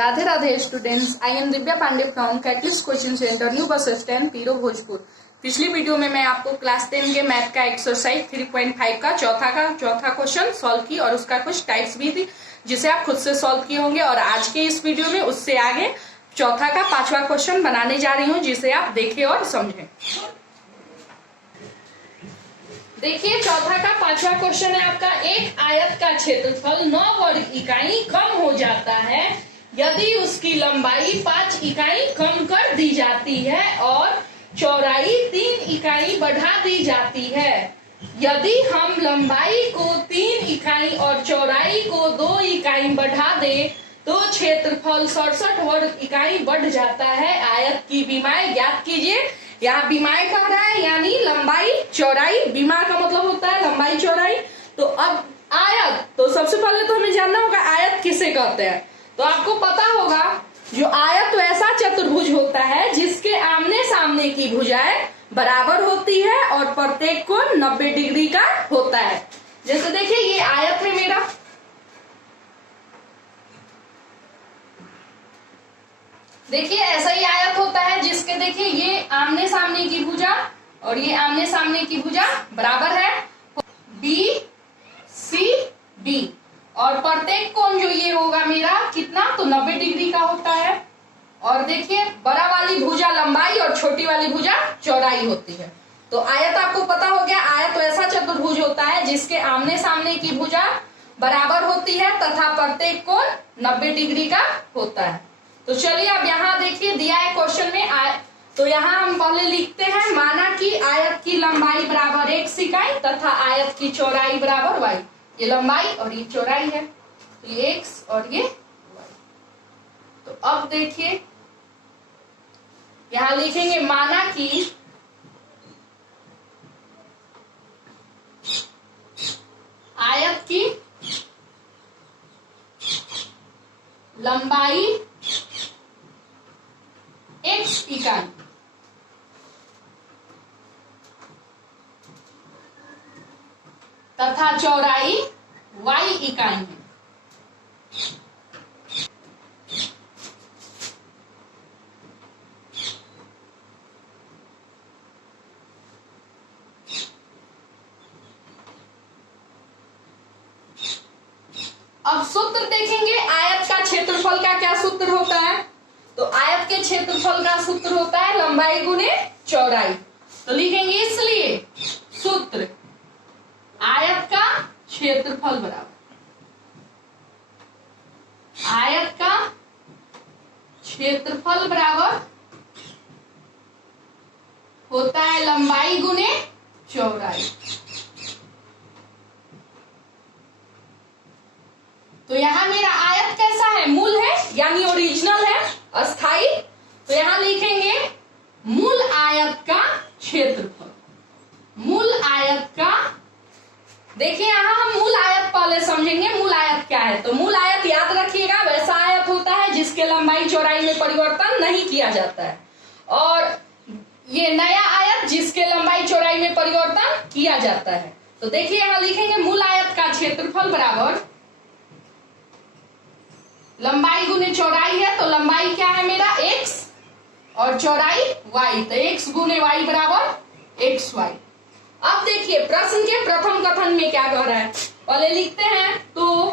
Radhe Radhe students, I am Divya Pandey from Catalyst coaching centre new bus stand Piro Bhojpur. पिछली video में मैं आपको क्लास 10 के मैथ का एक्सरसाइज 3.5 का चौथा क्वेश्चन सॉल्व की और उसका कुछ टाइप्स भी थी जिसे आप खुद से सॉल्व किए होंगे। और आज के इस वीडियो में उससे आगे चौथा का 5वां क्वेश्चन बनाने जा रही हूँ जिसे आप देखें और समझें। देखिए, चौथा का 5वां क्वेश्चन है आपका। एक आयत का क्षेत्रफल 9 वर्ग इकाई कम हो जाता है यदि उसकी लंबाई 5 इकाई कम कर दी जाती है और चौड़ाई 3 इकाई बढ़ा दी जाती है। यदि हम लंबाई को 3 इकाई और चौड़ाई को 2 इकाई बढ़ा दें तो क्षेत्रफल 67 वर्ग इकाई बढ़ जाता है। आयत की विमाएं ज्ञात कीजिए। यहाँ विमाएं कह रहा है यानी लंबाई चौड़ाई। विमा का मतलब होता है लंबाई चौड़ाई। तो अब आयत, तो सबसे पहले तो हमें जानना होगा आयत किसे कहते हैं। तो आपको पता होगा जो आयत तो ऐसा चतुर्भुज होता है जिसके आमने सामने की भुजाएं बराबर होती है और प्रत्येक कोण 90 डिग्री का होता है। जैसे देखिए ये आयत है मेरा, देखिए ऐसा ही आयत होता है जिसके देखिए ये आमने सामने की भुजा और ये आमने सामने की भुजा बराबर है बी सी डी और प्रत्येक कोण जो ये होगा मेरा कितना, तो 90 डिग्री का होता है। और देखिए बड़ा वाली भुजा लंबाई और छोटी वाली भुजा चौड़ाई होती है। तो आयत आपको पता हो गया। आयत तो ऐसा चतुर्भुज होता है जिसके आमने सामने की भुजा बराबर होती है तथा प्रत्येक कोण 90 डिग्री का होता है। तो चलिए अब यहाँ देखिए दिया है क्वेश्चन में तो यहाँ हम पहले लिखते हैं, माना कि आयत की लंबाई बराबर x इकाई तथा आयत की चौड़ाई बराबर y। ये लंबाई और ये चौड़ाई है, तो ये x और ये y। तो अब देखिए यहाँ लिखेंगे, माना कि आयत की लंबाई x इकाई तथा चौड़ाई y इकाई है। अब सूत्र देखेंगे, आयत का क्षेत्रफल का क्या सूत्र होता है। तो आयत के क्षेत्रफल का सूत्र होता है लंबाई गुने चौड़ाई। तो लिखेंगे इसलिए सूत्र आयत का क्षेत्रफल बराबर आयत का क्षेत्रफल बराबर होता है लंबाई गुने चौड़ाई। तो यहाँ मेरा आयत कैसा है, मूल है यानी ओरिजिनल है, अस्थाई। तो यहाँ लिखेंगे मूल आयत का क्षेत्रफल। मूल आयत का, देखिए यहाँ हम मूल आयत पहले समझेंगे मूल आयत क्या है। तो मूल आयत याद रखिएगा वैसा आयत होता है जिसके लंबाई चौड़ाई में परिवर्तन नहीं किया जाता है, और ये नया आयत जिसके लंबाई चौड़ाई में परिवर्तन किया जाता है। तो देखिए यहाँ लिखेंगे मूल आयत का क्षेत्रफल बराबर लंबाई गुने चौड़ाई है। तो लंबाई क्या है मेरा x और चौड़ाई y। तो x गुने y बराबर xy। अब देखिए प्रश्न के प्रथम कथन में क्या कह रहा है, पहले लिखते हैं। तो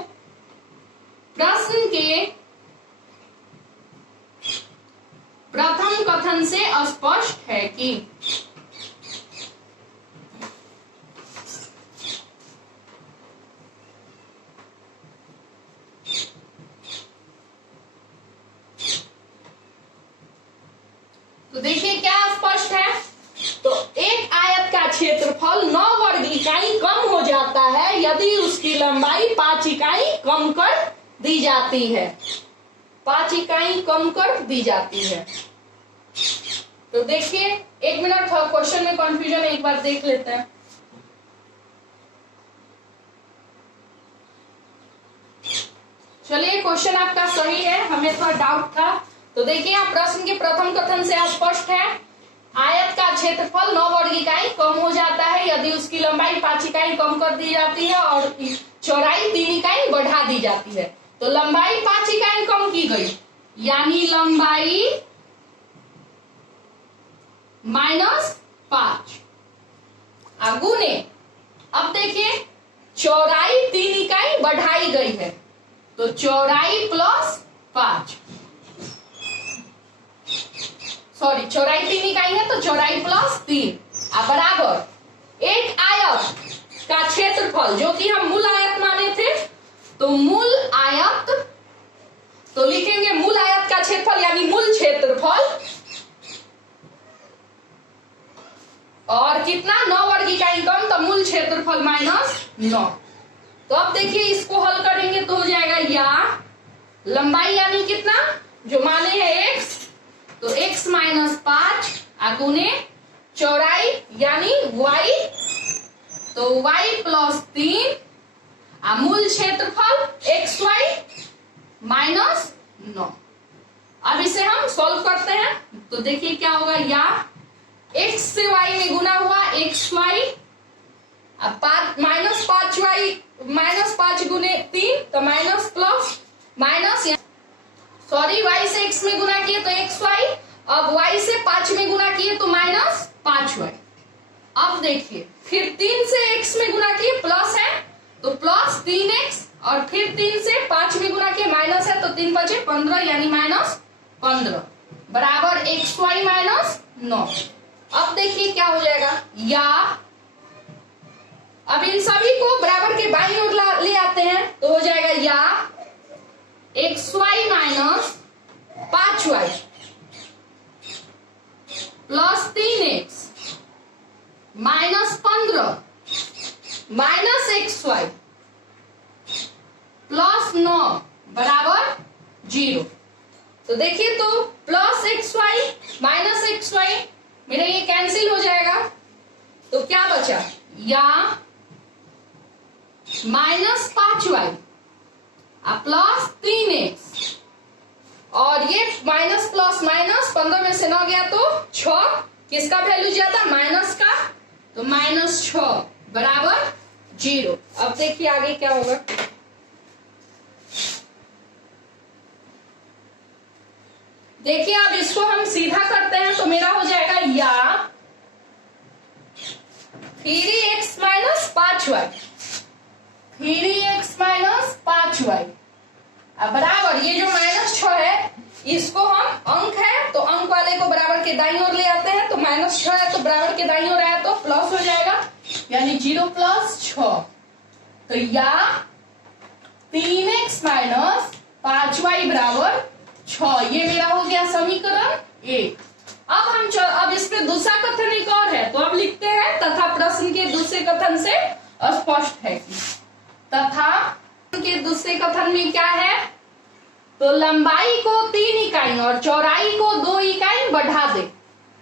प्रश्न के प्रथम कथन से स्पष्ट है कि तो देखिए क्या स्पष्ट है। तो एक आयत का क्षेत्रफल 9 वर्ग इकाई कम हो जाता है यदि उसकी लंबाई 5 इकाई कम कर दी जाती है। 5 इकाई कम कर दी जाती है। तो देखिए एक मिनट क्वेश्चन में कंफ्यूजन एक बार देख लेते हैं। चलिए क्वेश्चन आपका सही है, हमें थोड़ा डाउट था। तो देखिए यहाँ प्रश्न के प्रथम कथन से स्पष्ट है, आयत का क्षेत्रफल 9 वर्ग इकाई कम हो जाता है यदि उसकी लंबाई 5 इकाई कम कर दी जाती है और चौड़ाई 3 इकाई बढ़ा दी जाती है। तो लंबाई 5 इकाई कम की गई यानी लंबाई -5 गुने, अब देखिए चौड़ाई 3 इकाई बढ़ाई गई है तो चौड़ाई +5, सॉरी चौड़ाई 3 इकाई है तो चौड़ाई +3 बराबर एक आयत का क्षेत्रफल, जो कि हम मूल आयत माने थे, तो मूल आयत, तो लिखेंगे मूल आयत का क्षेत्रफल यानी मूल क्षेत्रफल, और कितना 9 वर्ग इकाई कम तो मूल क्षेत्रफल -9। तो अब देखिए इसको हल करेंगे तो हो जाएगा या लंबाई यानी कितना, जो माने है x, तो x -5 गुने चौड़ाई यानी y, तो y +3 मूल क्षेत्रफल xy -9। अब इसे हम सॉल्व करते हैं तो देखिए क्या होगा, या x से y में गुना हुआ xy, अब -5 गुने 3 तो minus plus minus, sorry y से x में गुना किए तो xy, अब y से 5 में गुना किए तो -5y। अब देखिए फिर 3 से x में गुना किए प्लस है तो +3x, और फिर 3 से 5 में गुना किए माइनस है तो 3 बचे 15 यानी -15 बराबर xy -9। अब देखिए क्या हो जाएगा, या अब इन सभी को बराबर के बाईं ओर ले आते हैं तो हो जाएगा या xy -5y +3x -15 -xy +9 बराबर 0। तो देखिए तो +xy -xy मेरा ये कैंसिल हो जाएगा, तो क्या बचा, या -5y +3x, और ये माइनस प्लस माइनस 15 में से 9 गया तो 6, किसका वैल्यू जाता माइनस का, तो -6 बराबर 0। अब देखिए आगे क्या होगा, देखिए अब इसको हम सीधा करते हैं तो मेरा हो जाएगा या 3x -5y 3x -5y बराबर ये जो -6 है इसको हम अंक है तो अंक वाले को बराबर के दाईं ओर ले आते हैं, तो -6 है तो बराबर के दाईं ओर आया तो प्लस हो जाएगा यानी 0 + 6, तो या 3x -5y बराबर 6, ये मेरा हो गया समीकरण 1। अब इस पे दूसरा कथन एक और है तो अब लिखते हैं, तथा प्रश्न के दूसरे कथन से स्पष्ट है कि, तथा के दूसरे कथन में क्या है, तो लंबाई को 3 इकाई और चौड़ाई को 2 इकाई बढ़ा दे,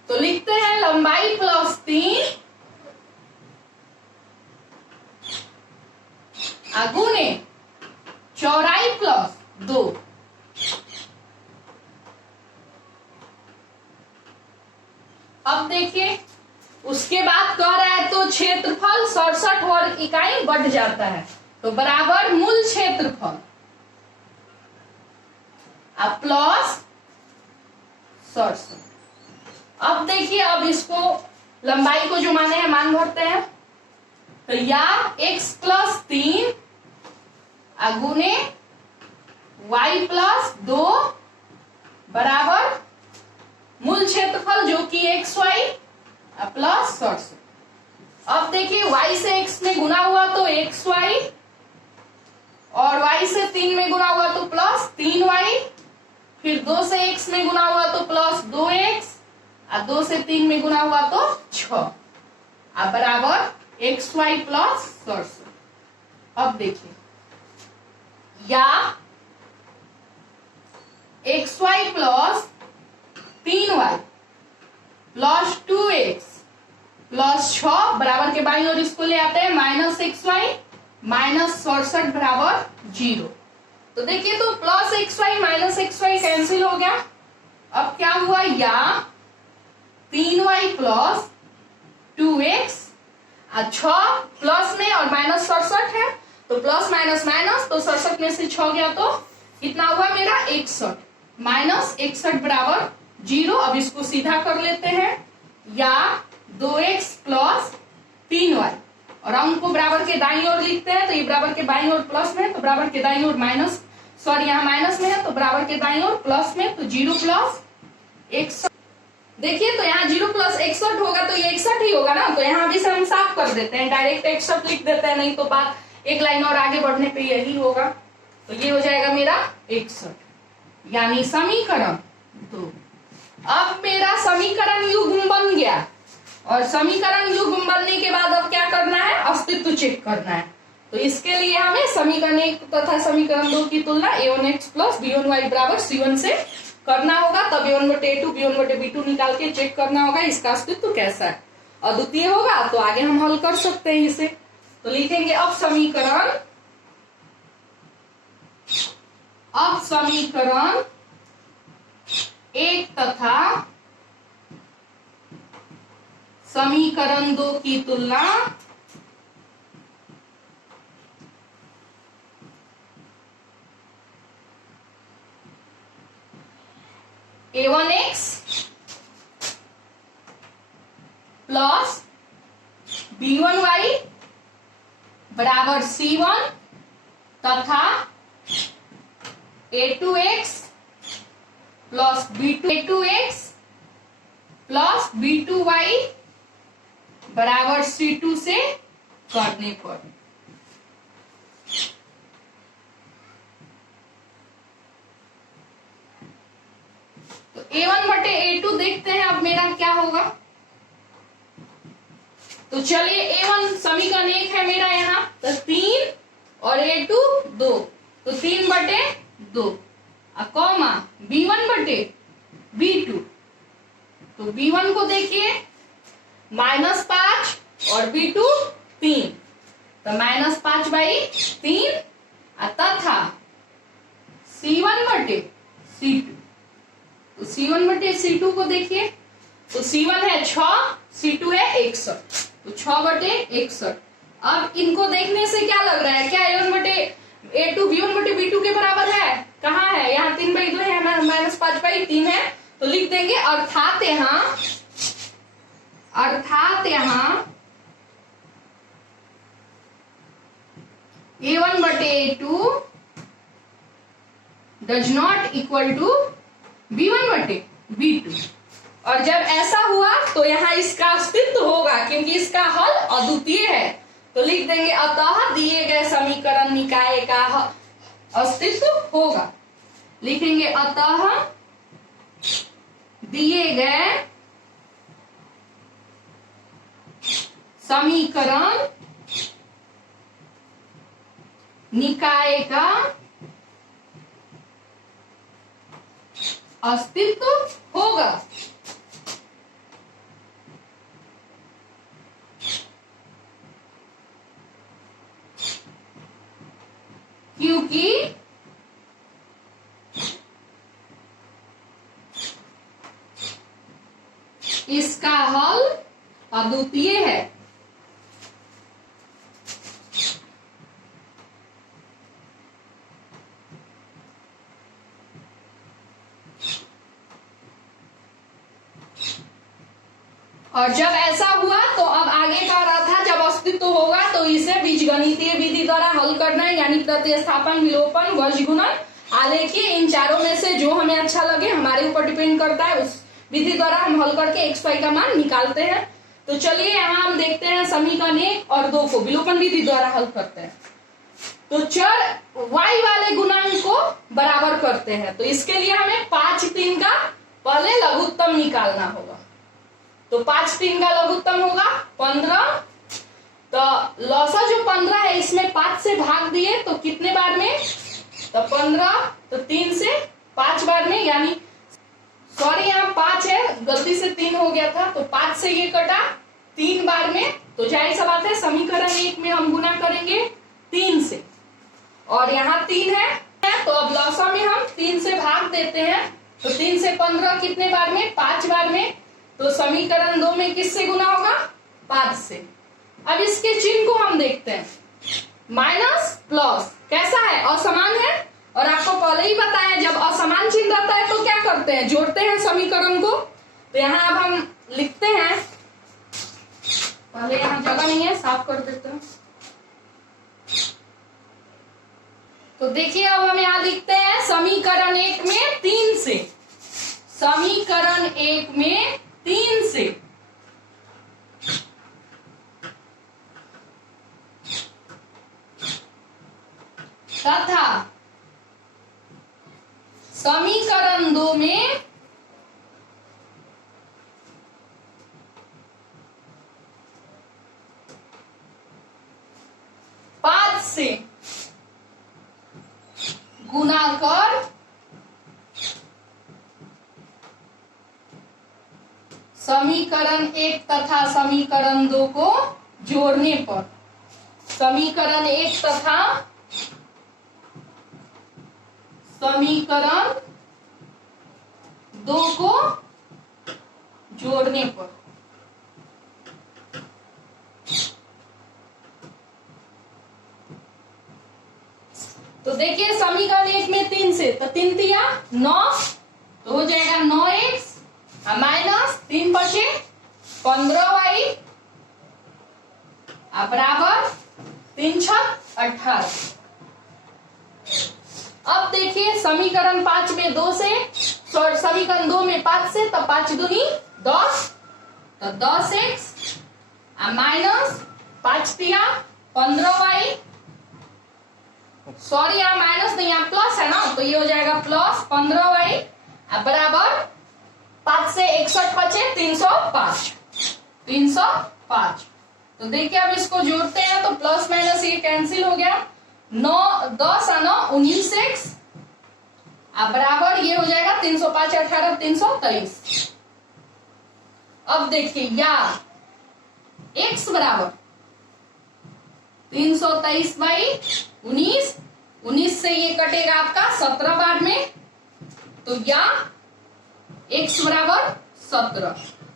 तो लिखते हैं लंबाई +3 गुने चौड़ाई +2। अब देखिए उसके बाद कह रहा है तो क्षेत्रफल 67 वर्ग इकाई बढ़ जाता है, तो बराबर मूल क्षेत्रफल अब प्लस 67। अब देखिए अब इसको लंबाई को जो माने हैं मान भरते हैं, तो या x +3 गुने y +2 बराबर मूल क्षेत्रफल जो कि xy +67। अब देखिए y से x में गुना हुआ तो xy, और y से 3 में गुना हुआ तो +3y, फिर 2 से x में गुना हुआ तो +2x, और 2 से 3 में गुना हुआ तो 6 बराबर xy +67। अब देखिए या xy +3y +2x +6 बराबर के बाईं ओर इसको ले आते हैं -xy -67 बराबर 0। तो देखिए तो +xy -xy कैंसिल हो गया, अब क्या हुआ या 3y +2x, 6 प्लस में और -67 है तो प्लस माइनस माइनस, तो 67 में से 6 गया तो कितना हुआ मेरा 61, -61 बराबर 0। अब इसको सीधा कर लेते हैं, या 2x प्लस 3y, और अंक को बराबर के दाईं ओर लिखते हैं, तो ये बराबर के बाईं ओर प्लस में, तो बराबर के दाईं ओर माइनस, सॉरी यहाँ माइनस में है तो बराबर के दाईं ओर प्लस में, तो 0 प्लस 61। देखिए तो यहाँ 0 प्लस 61 होगा तो ये 61 ही होगा ना, तो यहाँ भी से हम साफ कर देते हैं, डायरेक्ट 61 लिख देते हैं, नहीं तो बात एक लाइन और आगे बढ़ने पे यही होगा। तो ये हो जाएगा मेरा 61, यानी समीकरण 2। अब मेरा समीकरण युग्म बन गया, और समीकरण युग्म बनने के बाद अब क्या करना है, अस्तित्व चेक करना है। तो इसके लिए हमें समीकरण 1 तथा समीकरण 2 की तुलना a1x प्लस b1y बराबर c1 से करना होगा, तब a1/a2 b1/b2 निकाल के चेक करना होगा इसका अस्तित्व कैसा है। अद्वितीय होगा तो आगे हम हल कर सकते हैं इसे। तो लिखेंगे अब समीकरण 1 तथा समीकरण 2 की तुलना a1x प्लस b1y बराबर c1 तथा a2x plus a2x plus b2y बराबर c2 से करने पर। तो a1/a2 देखते हैं अब मेरा क्या होगा। तो चलिए a1 समीकरण 1 है मेरा यहाँ, तो 3 और a2 2, तो 3/2 कॉमा b1/b2। तो b1 को देखिए -5 और b2 3, तो -5/3 तथा c1/c2। तो c1/c2 को देखिए, तो c1 है 6, c2 है 61, तो 6/61। अब इनको देखने से क्या लग रहा है, क्या a1/a2 b1/b2 के बराबर है? कहाँ है? यहाँ 3/2 है, -5/3 है, तो लिख देंगे अर्थात यहाँ a1/a2 does not equal to b1/b2। और जब ऐसा हुआ तो यहाँ इसका अस्तित्व होगा, क्योंकि इसका हल अद्वितीय है। तो लिख देंगे अतः दिए गए समीकरण निकाय का अस्तित्व होगा। लिखेंगे अतः दिए गए समीकरण निकाय का अस्तित्व होगा। क्योंकि इसका हल अद्वितीय है। और जब ऐसा हुआ तो अब आगे का रहा था, जब अस्तित्व होगा तो इसे बीजगणितीय विधि द्वारा हल करना है, यानी प्रतिस्थापन, विलोपन, वज्र गुणन, आलेखीय, इन चारों में से जो हमें अच्छा लगे, हमारे ऊपर डिपेंड करता है, उस विधि द्वारा हम हल करके x y का मान निकालते हैं। तो चलिए यहाँ हम देखते हैं समीकरण 1 और 2 को विलोपन विधि द्वारा हल करते हैं। तो चर y वाले गुणांक को बराबर करते हैं, तो इसके लिए हमें 5/3 का पहले लघुत्तम निकालना होगा। तो 5/3 का लघुत्तम होगा 15, तो लौसा जो 15 है इसमें 5 से भाग दिए तो कितने बार में, तो 15, तो 3 से 5 बार में, यानी सॉरी यहाँ 5 है, गलती से 3 हो गया था, तो 5 से ये कटा 3 बार में, तो जाहिर सा बात है समीकरण 1 में हम गुना करेंगे 3 से, और यहाँ 3 है, तो अब लौसा में हम 3 से भाग देते हैं, तो 3 से 15 कितने बार में, 5 बार में, तो समीकरण 2 में किससे गुना होगा, 5 से। अब इसके चिन्ह को हम देखते हैं, माइनस प्लस कैसा है, असमान है, और आपको पहले वही बताया, जब असमान चिन्ह रहता है तो क्या करते हैं, जोड़ते हैं समीकरण को। तो यहाँ अब हम लिखते हैं, पहले यहाँ जगह नहीं है, साफ कर देते हैं। तो देखिए अब हम यहाँ लिखते हैं समीकरण 1 में 3 से, समीकरण 1 में 3 से तथा समीकरण 2 में 5 से गुना कर समीकरण 1 तथा समीकरण 2 को जोड़ने पर, समीकरण 1 तथा समीकरण 2 को जोड़ने पर। तो देखिए समीकरण 1 में 3 से, तो 3 तिया 9, तो हो जाएगा 9x माइनस 3 बचे 15y बराबर 3 छक 18। अब देखिए समीकरण 5 में 2 से, समीकरण 2 में 5 से, तो 5 दूनी 10, तो 10x माइनस 5 तिया 15y, सॉरी यहाँ माइनस नहीं, यहाँ प्लस है ना, तो ये हो जाएगा प्लस 15y बराबर 5 से 61 बचे 305, 305। तो देखिए अब इसको जोड़ते हैं तो प्लस माइनस ये कैंसिल हो गया, 9 10 9 19x बराबर ये हो जाएगा 305 18 323। अब देखिए या x बराबर 323 बाई 19, 19 से ये कटेगा आपका 17 बार में, तो या x बराबर 17।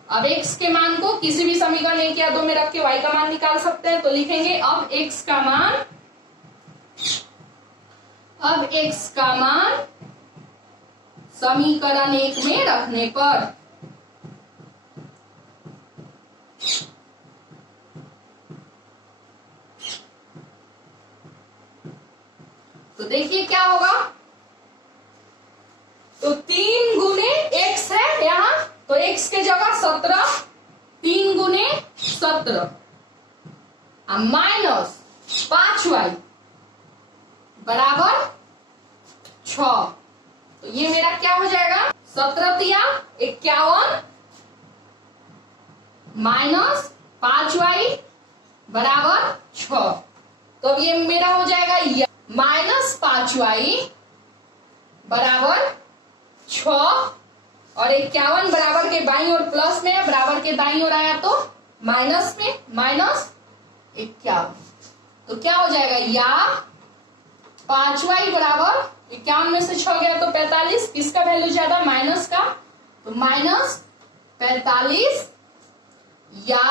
अब x के मान को किसी भी समीकरण 1 या 2 में रख के y का मान निकाल सकते हैं। तो लिखेंगे अब x का मान, अब x का मान समीकरण 1 में रखने पर, तो देखिए क्या होगा, तो 3 गुने x है यहाँ, तो x के जगह 17, 3 गुने 17 माइनस 5y बराबर 6। तो ये मेरा क्या हो जाएगा, 17 तिया 51 माइनस 5y बराबर 6। तो अब ये मेरा हो जाएगा माइनस 5y बराबर 6 और 51 बराबर के बाईं ओर प्लस में है, बराबर के दाईं ओर आया तो माइनस में, माइनस 51। तो क्या हो जाएगा, या 5y बराबर 51 में से 6 गया तो 45, किसका वैल्यू ज्यादा, माइनस का, तो माइनस 45 या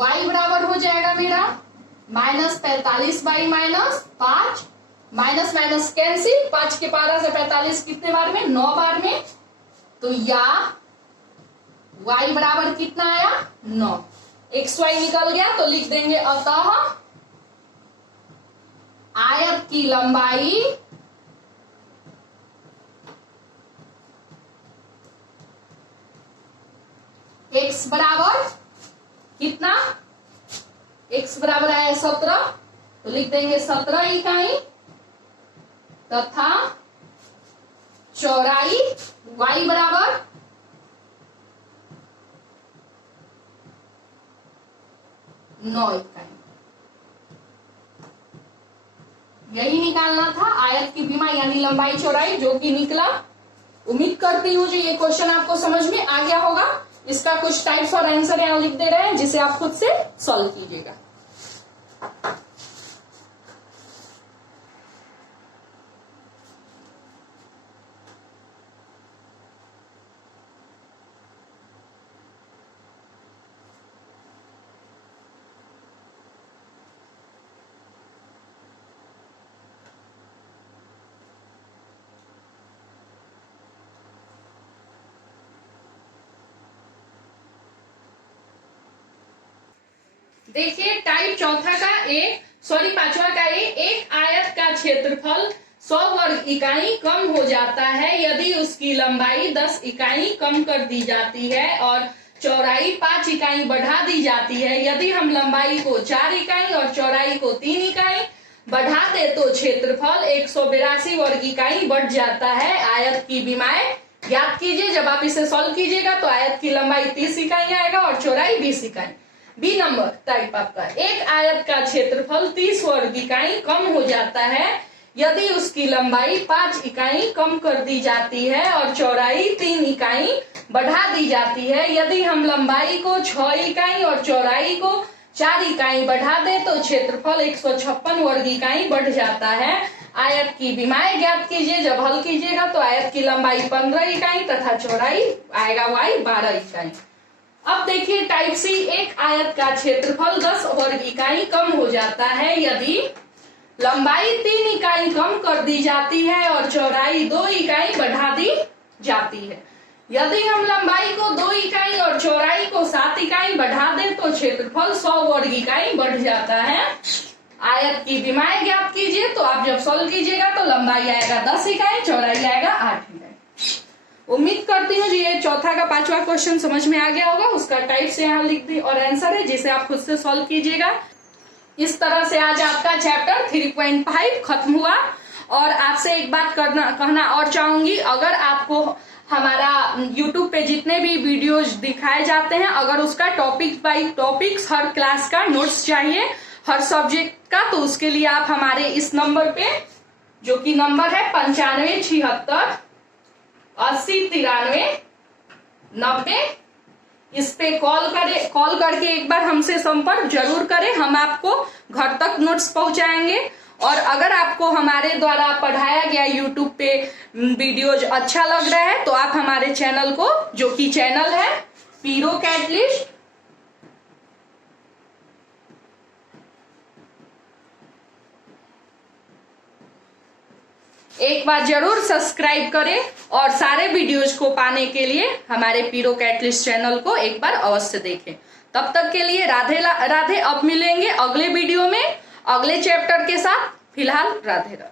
y बराबर हो जाएगा मेरा minus 45 by minus 5, minus minus cancel, 5 के पारा से 45 कितने बार में, 9 बार में, तो या y बराबर कितना आया 9, xy निकल गया। तो लिख देंगे अतः आयत की लंबाई x बराबर कितना, x बराबर आया 17, तो लिख देंगे 17 इकाई तथा चौड़ाई y बराबर 9 इकाई। यही निकालना था आयत की विमा यानी लंबाई चौड़ाई, जो कि निकला। उम्मीद करती हूँ जो ये क्वेश्चन आपको समझ में आ गया होगा। इसका कुछ टाइप्स और आंसर यहाँ लिख दे रहे हैं जिसे आप खुद से सॉल्व कीजिएगा। देखिए टाइप पांचवा का एक आयत का क्षेत्रफल 100 वर्ग इकाई कम हो जाता है यदि उसकी लंबाई 10 इकाई कम कर दी जाती है और चौड़ाई 5 इकाई बढ़ा दी जाती है। यदि हम लंबाई को 4 इकाई और चौड़ाई को 3 इकाई बढ़ा दे तो क्षेत्रफल 182 वर्ग इकाई बढ़ जाता है। आयत की विमाएं ज्ञात कीजिए। जब आप इसे सॉल्व कीजिएगा तो आयत की लंबाई 30 इकाई आएगा और चौड़ाई 20 इकाई। बी नंबर टाइप आपका एक आयत का क्षेत्रफल 30 वर्ग इकाई कम हो जाता है यदि उसकी लंबाई 5 इकाई कम कर दी जाती है और चौड़ाई 3 इकाई बढ़ा दी जाती है। यदि हम लंबाई को 6 इकाई और चौड़ाई को 4 इकाई बढ़ा दे तो क्षेत्रफल 156 वर्ग इकाई बढ़ जाता है। आयत की विमाएं ज्ञात कीजिए। जब हल कीजिएगा तो आयत की लंबाई 15 इकाई तथा चौड़ाई आएगा y 12 इकाई। अब देखिए टाइप सी एक आयत का क्षेत्रफल 10 वर्ग इकाई कम हो जाता है यदि लंबाई 3 इकाई कम कर दी जाती है और चौड़ाई 2 इकाई बढ़ा दी जाती है। यदि हम लंबाई को 2 इकाई और चौड़ाई को 7 इकाई बढ़ा दें तो क्षेत्रफल 100 वर्ग इकाई बढ़ जाता है। आयत की विमाएं ज्ञात कीजिए। तो आप जब सॉल्व कीजिएगा तो लंबाई आएगा 10 इकाई, चौड़ाई आएगा 8 इकाई। उम्मीद करती हूँ ये चौथा का 5वां क्वेश्चन समझ में आ गया होगा। उसका टाइप से यहाँ लिख दी और आंसर है जिसे आप खुद से सॉल्व कीजिएगा। इस तरह से आज आपका चैप्टर 3.5 खत्म हुआ। और आपसे एक बात कहना और चाहूंगी, अगर आपको हमारा YouTube पे जितने भी वीडियोज दिखाए जाते हैं अगर उसका topic by topics her class का नोट्स चाहिए हर सब्जेक्ट का, तो उसके लिए आप हमारे इस नंबर पे जो कि नंबर है 9576 80 93 90 इस पे कॉल करके एक बार हमसे संपर्क जरूर करें। हम आपको घर तक नोट्स पहुंचाएंगे। और अगर आपको हमारे द्वारा पढ़ाया गया YouTube पे वीडियोज अच्छा लग रहा है तो आप हमारे चैनल को, जो कि चैनल है पीरो कैटलिस्ट, एक बार जरूर सब्सक्राइब करें और सारे वीडियोज को पाने के लिए हमारे पीरो कैटलिस्ट चैनल को एक बार अवश्य देखें। तब तक के लिए राधे राधे। अब मिलेंगे अगले वीडियो में अगले चैप्टर के साथ। फिलहाल राधे राधे।